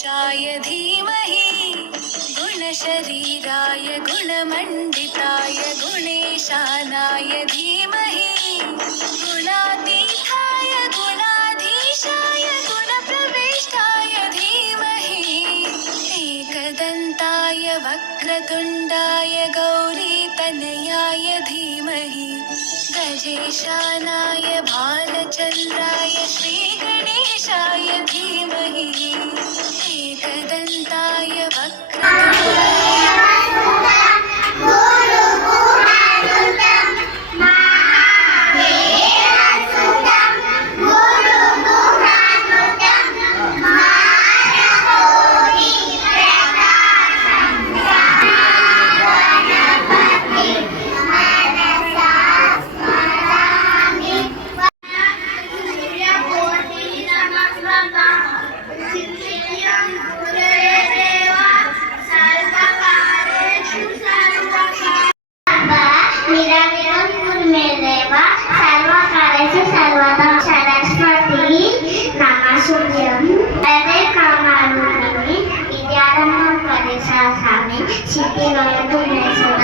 गणेशाय धीमहि गुणशरीराय गुणमण्डिताय गुणेशानाय धीमहि गुणातीताय गुणाधीशाय गुणप्रविष्टाय धीमहि एकदन्ताय वक्रतुण्डाय गौरीतनयाय धीमहि गजेशानाय भालचन्द्राय श्रीगणेशाय धीमहि एकदन्ताय वक्रतुण्डाय सिद्धि